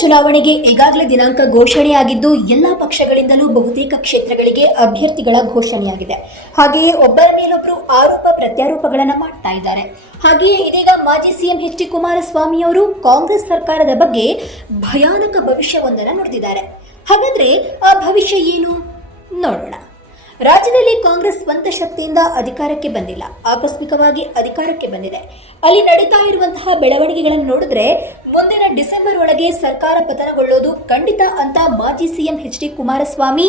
ಚುನಾವಣೆಗೆ ಈಗಾಗಲೇ ದಿನಾಂಕ ಘೋಷಣೆಯಾಗಿದ್ದು ಎಲ್ಲಾ ಪಕ್ಷಗಳಿಂದಲೂ ಬಹುತೇಕ ಕ್ಷೇತ್ರಗಳಿಗೆ ಅಭ್ಯರ್ಥಿಗಳ ಘೋಷಣೆಯಾಗಿದೆ. ಹಾಗೆಯೇ ಒಬ್ಬರ ಮೇಲೊಬ್ಬರು ಆರೋಪ ಪ್ರತ್ಯಾರೋಪಗಳನ್ನು ಮಾಡ್ತಾ ಇದ್ದಾರೆ. ಹಾಗೆಯೇ ಇದೀಗ ಮಾಜಿ ಸಿಎಂ ಎಚ್ ಡಿ ಕುಮಾರಸ್ವಾಮಿ ಅವರು ಕಾಂಗ್ರೆಸ್ ಸರ್ಕಾರದ ಬಗ್ಗೆ ಭಯಾನಕ ಭವಿಷ್ಯವೊಂದನ್ನು ನುಡಿದಿದ್ದಾರೆ. ಹಾಗಾದ್ರೆ ಆ ಭವಿಷ್ಯ ಏನು ನೋಡೋಣ. ರಾಜ್ಯದಲ್ಲಿ ಕಾಂಗ್ರೆಸ್ ಸ್ವಂತ ಶಕ್ತಿಯಿಂದ ಅಧಿಕಾರಕ್ಕೆ ಬಂದಿಲ್ಲ, ಆಕಸ್ಮಿಕವಾಗಿ ಅಧಿಕಾರಕ್ಕೆ ಬಂದಿದೆ. ಅಲ್ಲಿ ನಡೀತಾ ಇರುವಂತಹ ಬೆಳವಣಿಗೆಗಳನ್ನು ನೋಡಿದ್ರೆ ಮುಂದಿನ ಡಿಸೆಂಬರ್ ಒಳಗೆ ಸರ್ಕಾರ ಪತನಗೊಳ್ಳೋದು ಖಂಡಿತ ಅಂತ ಮಾಜಿ ಸಿಎಂ ಎಚ್ ಡಿ ಕುಮಾರಸ್ವಾಮಿ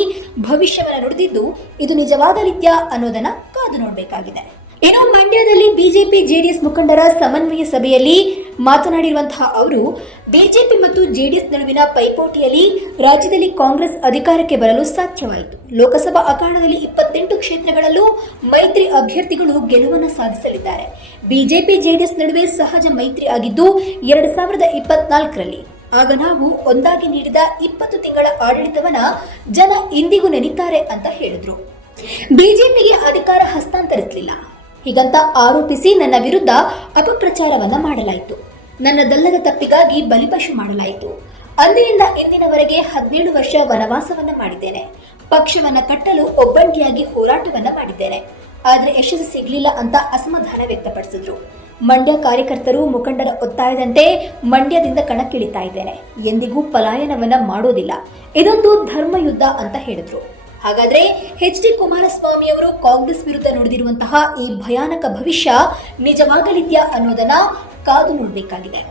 ಭವಿಷ್ಯವನ್ನು ನುಡಿದಿದ್ದು ಇದು ನಿಜವಾಗಲಿದ್ಯಾ ಅನ್ನೋದನ್ನ ಕಾದು ನೋಡಬೇಕಾಗಿದೆ. ಇನ್ನು ಮಂಡ್ಯದಲ್ಲಿ ಬಿಜೆಪಿ ಜೆಡಿಎಸ್ ಮುಖಂಡರ ಸಮನ್ವಯ ಸಭೆಯಲ್ಲಿ ಮಾತನಾಡಿರುವಂತಹ ಅವರು ಬಿಜೆಪಿ ಮತ್ತು ಜೆಡಿಎಸ್ ನಡುವಿನ ಪೈಪೋಟಿಯಲ್ಲಿ ರಾಜ್ಯದಲ್ಲಿ ಕಾಂಗ್ರೆಸ್ ಅಧಿಕಾರಕ್ಕೆ ಬರಲು ಸಾಧ್ಯವಾಯಿತು. ಲೋಕಸಭಾ ಅಖಾಡದಲ್ಲಿ 28 ಕ್ಷೇತ್ರಗಳಲ್ಲೂ ಮೈತ್ರಿ ಅಭ್ಯರ್ಥಿಗಳು ಗೆಲುವನ್ನು ಸಾಧಿಸಲಿದ್ದಾರೆ. ಬಿಜೆಪಿ ಜೆಡಿಎಸ್ ನಡುವೆ ಸಹಜ ಮೈತ್ರಿ ಆಗಿದ್ದು 2024ರಲ್ಲಿ ಆಗ ನಾವು ಒಂದಾಗಿ ನೀಡಿದ 20 ತಿಂಗಳ ಆಡಳಿತವನ್ನ ಜನ ಇಂದಿಗೂ ನೆನೀತಾರೆ ಅಂತ ಹೇಳಿದ್ರು. ಬಿಜೆಪಿಗೆ ಅಧಿಕಾರ ಹಸ್ತಾಂತರಿಸಲಿಲ್ಲ ಹೀಗಂತ ಆರೋಪಿಸಿ ನನ್ನ ವಿರುದ್ಧ ಅಪಪ್ರಚಾರವನ್ನ ಮಾಡಲಾಯಿತು. ನನ್ನದಲ್ಲದ ತಪ್ಪಿಗಾಗಿ ಬಲಿಪಶು ಮಾಡಲಾಯಿತು. ಅಂದಿನಿಂದ ಇಂದಿನವರೆಗೆ 17 ವರ್ಷ ವನವಾಸವನ್ನ ಮಾಡಿದ್ದೇನೆ. ಪಕ್ಷವನ್ನ ಕಟ್ಟಲು ಒಬ್ಬಂಟಿಯಾಗಿ ಹೋರಾಟವನ್ನ ಮಾಡಿದ್ದೇನೆ. ಆದ್ರೆ ಯಶಸ್ಸು ಸಿಗಲಿಲ್ಲ ಅಂತ ಅಸಮಾಧಾನ ವ್ಯಕ್ತಪಡಿಸಿದ್ರು. ಮಂಡ್ಯ ಕಾರ್ಯಕರ್ತರು ಮುಖಂಡರ ಒತ್ತಾಯದಂತೆ ಮಂಡ್ಯದಿಂದ ಕಣಕ್ಕಿಳಿತಾ ಇದ್ದೇನೆ. ಎಂದಿಗೂ ಪಲಾಯನವನ್ನ ಮಾಡೋದಿಲ್ಲ. ಇದೊಂದು ಧರ್ಮಯುದ್ಧ ಅಂತ ಹೇಳಿದ್ರು. ಹಾಗಾದ್ರೆ ಎಚ್ ಡಿ ಕುಮಾರಸ್ವಾಮಿ ಅವರು ಕಾಂಗ್ರೆಸ್ ವಿರುದ್ಧ ನುಡಿದಿರುವಂತಹ ಈ ಭಯಾನಕ ಭವಿಷ್ಯ ನಿಜವಾಗಲಿದ್ಯಾ ಅನ್ನೋದನ್ನ ಕಾದು ನೋಡಬೇಕಾಗಿದೆ.